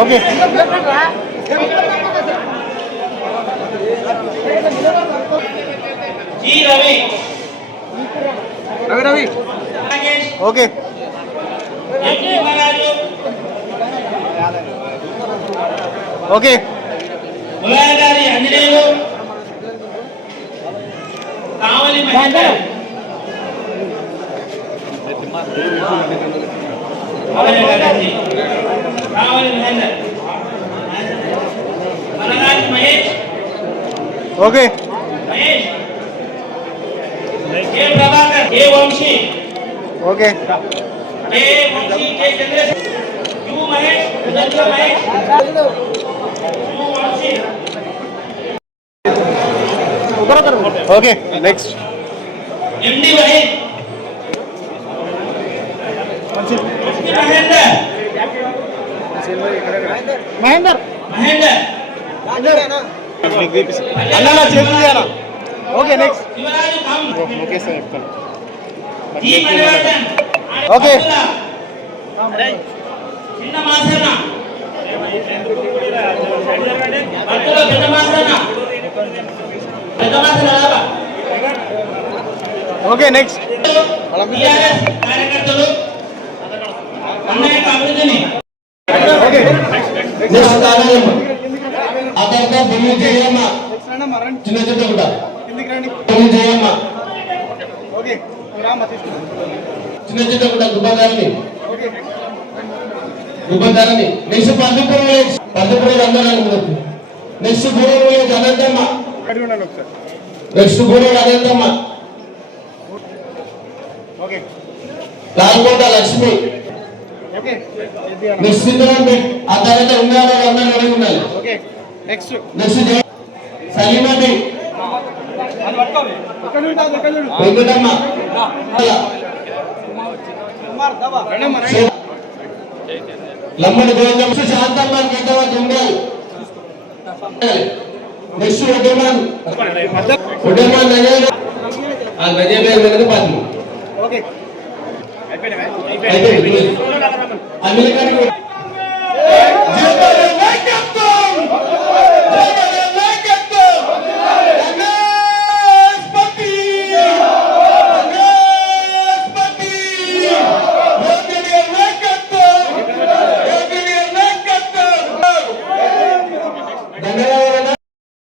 Okay. Ravi. Ravi okay. Okay. ములాగారి Anjaneyulu Kavali Mahender కావలి గారి కావలి Mahender మనగారి Mahesh okay Mahesh K Prabhakar K Vamshi okay K Vamshi K Chandrashekar U Mahesh Udaya Mahesh U Vamshi okay next MD Waheed Mahender Mahender. Mahender అన్న చేతులు okay next okay. Sir చెప్తాను okay. చిన్న పెద్ద పెద్ద okay next కార్యకర్తలు అభివృద్ధిని okay next కార్యాలయం ఆ తర్వాత బొమ్మ జయమ్మ చిన్న చిన్న కూడా బొమ్మ జయమ్మ. ఓకే రామ చిన్న చిన్న కూడా గుబ్బదారిని గుబ్బదారిని నెక్స్ట్ పద్మపురం విలేజ్ పద్మపురం అందరాలు ముందుకు. Next Gudur village Anantamma. ఉన్నాను ఒకసారి? Next Gudur Anantamma. Okay. Lalkota Lakshmi. Next సింధురాం బెట్ ఆ తర్వాత ఉండాలి అందరూ అడిగి ఉండాలి. నెక్స్ట్ నెక్స్ట్ ఉంటుంది ఎక్కడ వెంకటమ్మ. లమ్మడి గోవిందం శాంతమ్మ గడ్డవ జంగల్ నెక్స్ట్ వడ్డమాన్ వడ్డమాన్ నగర్ ఆ గజే పేరు మీద పద్మ. ఓకే అయితే ¡Ay, mira,